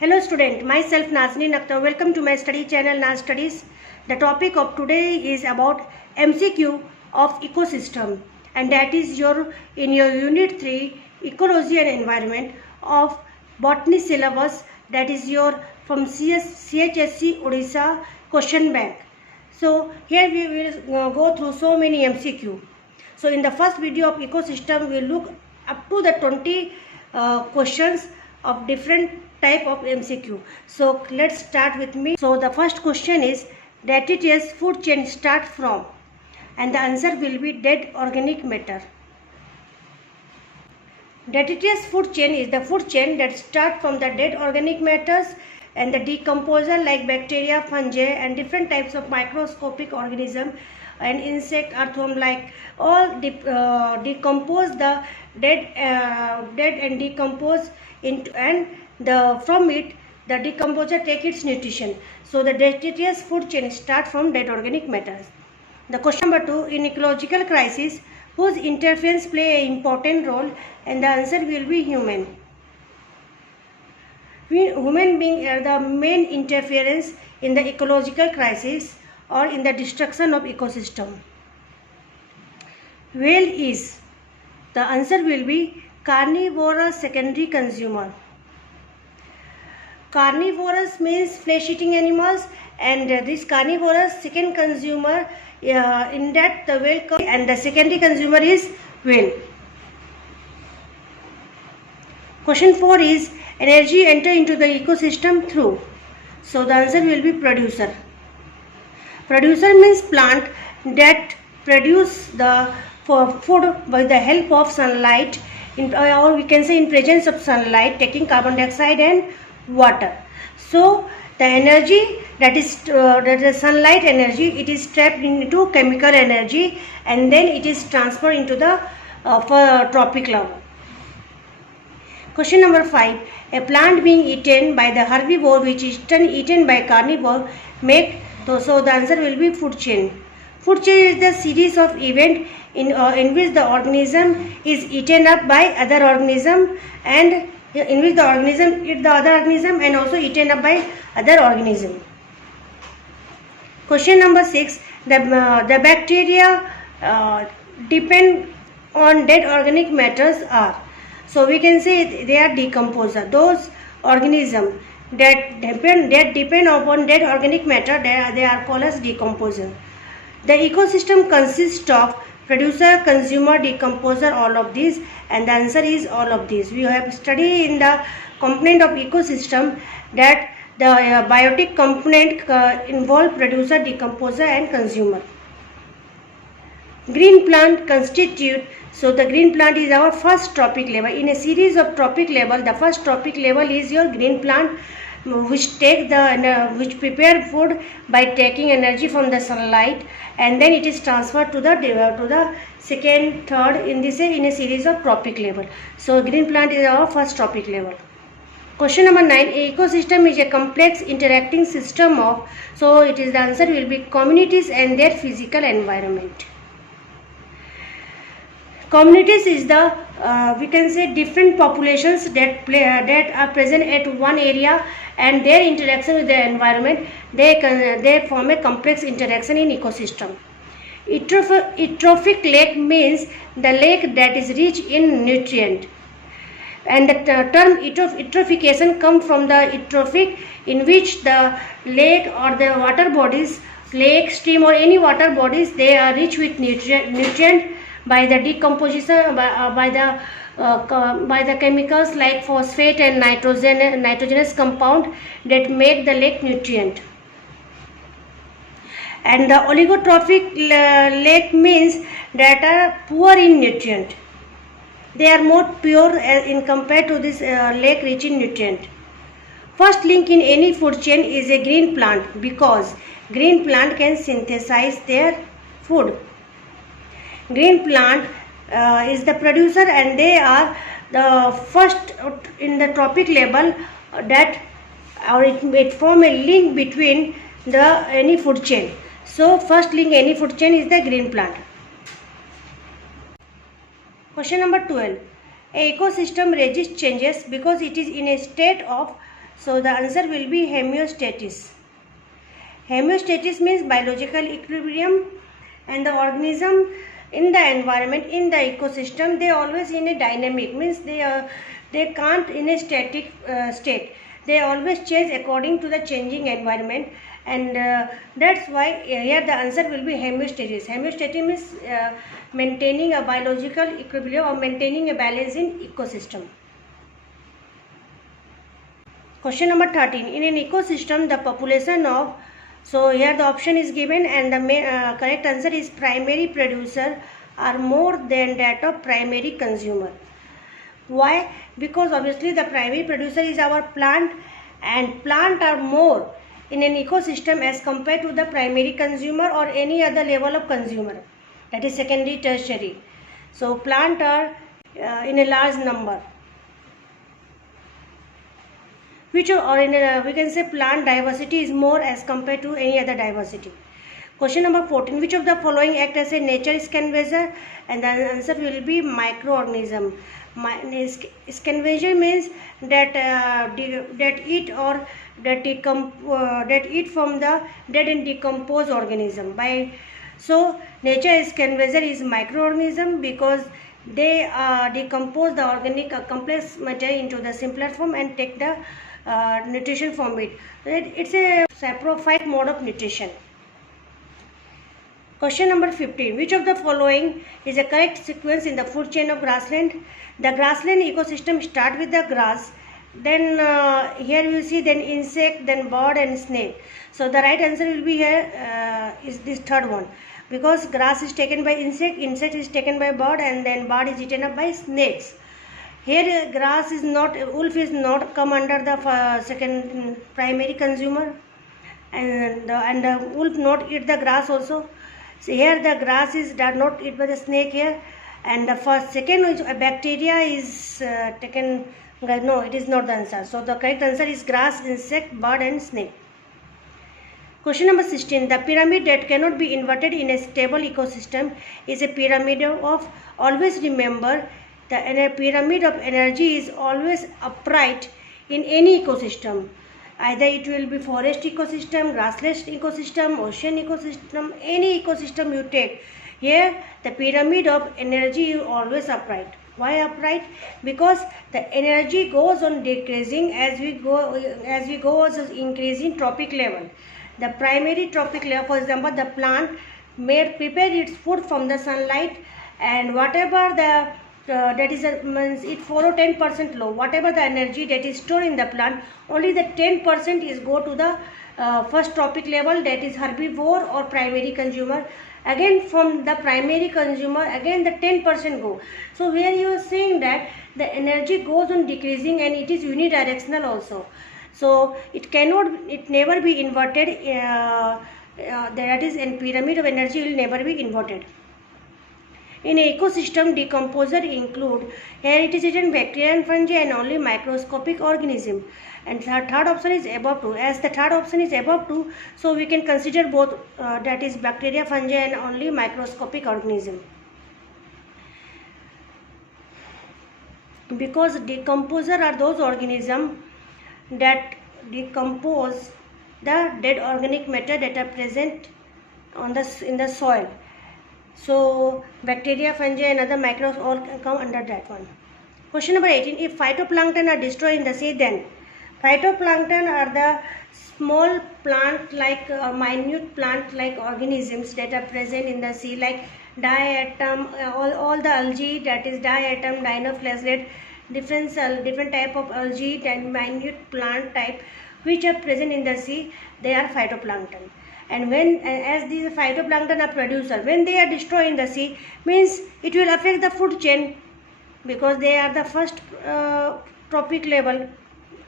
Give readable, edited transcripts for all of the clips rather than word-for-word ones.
Hello student, myself Nazneen Akhtar. Welcome to my study channel Naz Studies. The topic of today is about MCQ of ecosystem, and that is in your unit 3 ecology and environment of botany syllabus, that is your from CHSC Odisha question bank. So here we will go through so many MCQ. So in the first video of ecosystem we will look up to the 20 questions of different type of MCQ. So let's start with me. So the first question is that it is food chain start from, and the answer will be dead organic matter. Deleterious food chain is the food chain that start from the dead organic matters and the decomposer like bacteria, fungi and different types of microscopic organism and insect, earthworm, like all decompose the dead and decompose into, and from it the decomposer take its nutrition. So the deleterious food chain start from dead organic matters. The question number 2, in ecological crisis whose interference play an important role, and the answer will be human. Human beings are the main interference in the ecological crisis or in the destruction of ecosystem. Whale is, the answer will be carnivorous secondary consumer. Carnivorous means flesh eating animals, and this carnivorous second consumer, in that the whale comes, and the secondary consumer is whale. Question 4 is energy enter into the ecosystem through. So the answer will be producer. Producer means plant that produce the food by the help of sunlight, or we can say in presence of sunlight, taking carbon dioxide and water. So the energy that is sunlight energy, it is trapped into chemical energy and then it is transferred into the tropic level. Question number 5, a plant being eaten by the herbivore which is eaten by carnivore make, so the answer will be food chain. Food chain is the series of events in which the organism is eaten up by other organism, and in which the organism eat the other organism and also eaten up by other organism. Question number 6, the bacteria depend on dead organic matters are. So we can say they are decomposer. Those organisms that depend upon dead organic matter, they are called as decomposer. The ecosystem consists of producer, consumer, decomposer, all of these, and the answer is all of these. We have studied in the component of ecosystem that the biotic component involve producer, decomposer and consumer. Green plant constitute, so the green plant is our first trophic level. In a series of trophic level, the first trophic level is your green plant, which which prepare food by taking energy from the sunlight, and then it is transferred to the second, third in a series of trophic level. So green plant is our first trophic level. Question number 9, a ecosystem is a complex interacting system of, so it is the answer will be communities and their physical environment. Communities is the we can say different populations that are present at one area, and their interaction with the environment, they form a complex interaction in ecosystem. Eutrophic lake means the lake that is rich in nutrient, and the term eutrophication comes from the eutrophic, in which the lake or the water bodies, lake, stream or any water bodies, they are rich with nutrient by the decomposition by the chemicals like phosphate and nitrogenous compound that make the lake nutrient. And the oligotrophic lake means that are poor in nutrient. They are more pure in compared to this lake rich in nutrient. First link in any food chain is a green plant, because green plant can synthesize their food. Green plant is the producer, and they are the first in the trophic level that, or it form a link between any food chain. So first link any food chain is the green plant. Question number 12, a ecosystem resists changes because it is in a state of So the answer will be homeostasis. Homeostasis means biological equilibrium, and the organism in the environment, in the ecosystem, they always in a dynamic, means they can't in a static state. They always change according to the changing environment, and that's why here the answer will be homeostasis. Homeostasis means maintaining a biological equilibrium or maintaining a balance in ecosystem. Question number 13. In an ecosystem, the population of, so here the option is given, and the correct answer is primary producer are more than that of primary consumer. Why? Because obviously the primary producer is our plant, and plant are more in an ecosystem as compared to the primary consumer or any other level of consumer, that is secondary, tertiary. So plant are in a large number, which or in a, we can say plant diversity is more as compared to any other diversity. Question number 14. Which of the following act as a nature scavenger? And the answer will be microorganism. Scavenger means that eat or that eat from the dead and decomposed organism. So nature scavenger is microorganism because they decompose the organic complex material into the simpler form and take the nutrition from it. It's a saprophyte mode of nutrition. Question number 15. Which of the following is a correct sequence in the food chain of grassland? The grassland ecosystem start with the grass, then here you see then insect, then bird and snake. So the right answer will be here is this third one, because grass is taken by insect, insect is taken by bird, and then bird is eaten up by snakes. Here grass is not, wolf is not come under the second primary consumer, and the wolf not eat the grass also. So here the grass is does not eat by the snake here, and the second bacteria is taken. No, it is not the answer. So the correct answer is grass, insect, bird and snake. Question number 16. The pyramid that cannot be inverted in a stable ecosystem is a pyramid of, always remember, the pyramid of energy is always upright in any ecosystem. Either it will be forest ecosystem, grassland ecosystem, ocean ecosystem, any ecosystem you take. Here the pyramid of energy is always upright. Why upright? Because the energy goes on decreasing as we go increasing tropic level. The primary tropic level, for example, the plant may prepare its food from the sunlight, and whatever the that is means it follow 10% law. Whatever the energy that is stored in the plant, only the 10% is go to the first tropic level, that is herbivore or primary consumer. Again from the primary consumer, again the 10% go. So here you are saying that the energy goes on decreasing and it is unidirectional also. So it never be inverted. That is, in pyramid of energy will never be inverted. In ecosystem, decomposer include, here it is written bacteria and fungi and only microscopic organism. And the third option is above 2. As the third option is above 2, so we can consider both, that is bacteria, fungi and only microscopic organism. Because decomposer are those organisms that decompose the dead organic matter that are present in the soil. So bacteria, fungi and other microbes all come under that one. Question number 18. If phytoplankton are destroyed in the sea, then phytoplankton are the small plant like minute plant like organisms that are present in the sea, like diatom, all the algae, that is diatom, dinoflagellate, different type of algae and minute plant type which are present in the sea, they are phytoplankton. And when, as these phytoplankton are producer, when they are destroyed in the sea, means it will affect the food chain, because they are the first tropic level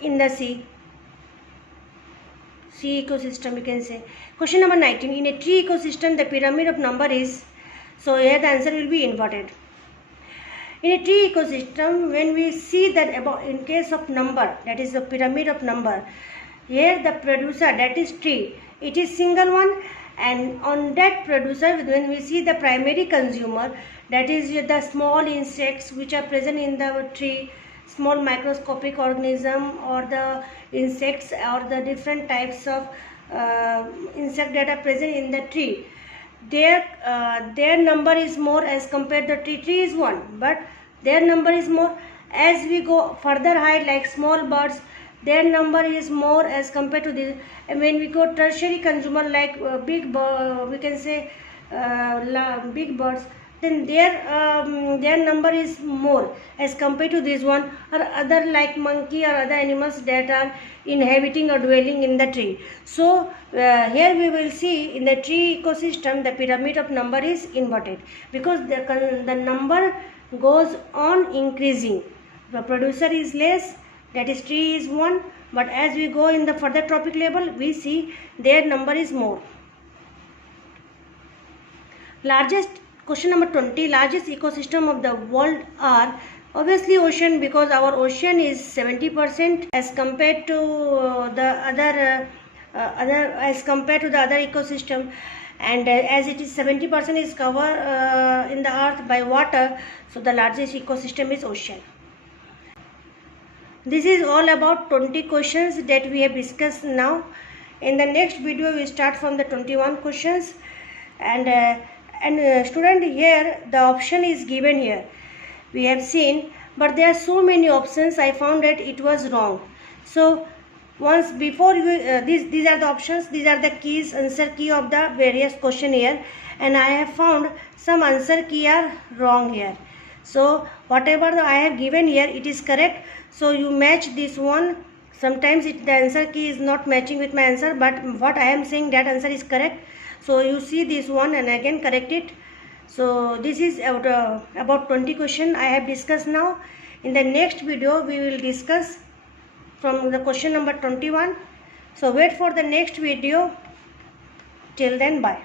in the sea ecosystem, you can say. Question number 19. In a tree ecosystem, the pyramid of number is, so here the answer will be inverted. In a tree ecosystem, when we see that about in case of number, that is the pyramid of number, here the producer, that is tree, it is single one, and on that producer, when we see the primary consumer, that is the small insects which are present in the tree, small microscopic organism or the insects or the different types of insect that are present in the tree, their number is more as compared to tree is one, but their number is more. As we go further high, like small birds, their number is more as compared to this. And when we go tertiary consumer, like we can say big birds, then their number is more as compared to this one, or other like monkey or other animals that are inhabiting or dwelling in the tree. So here we will see in the tree ecosystem the pyramid of number is inverted, because the number goes on increasing. The producer is less, that is tree is one, but as we go in the further trophic level, we see their number is more. Largest, question number 20, largest ecosystem of the world are obviously ocean, because our ocean is 70% as compared to the other ecosystem, and as it is 70% is covered in the earth by water, so the largest ecosystem is ocean. This is all about 20 questions that we have discussed now. In the next video we start from the 21 questions, and student, here the option is given here, we have seen, but there are so many options, I found that it was wrong. So once before you these are the options, these are the keys, answer key of the various question here, and I have found some answer key are wrong here. So whatever I have given here, it is correct. So you match this one. Sometimes the answer key is not matching with my answer, but what I am saying, that answer is correct. So you see this one and again correct it. So this is about 20 question I have discussed now. In the next video we will discuss from the question number 21. So wait for the next video. Till then, bye.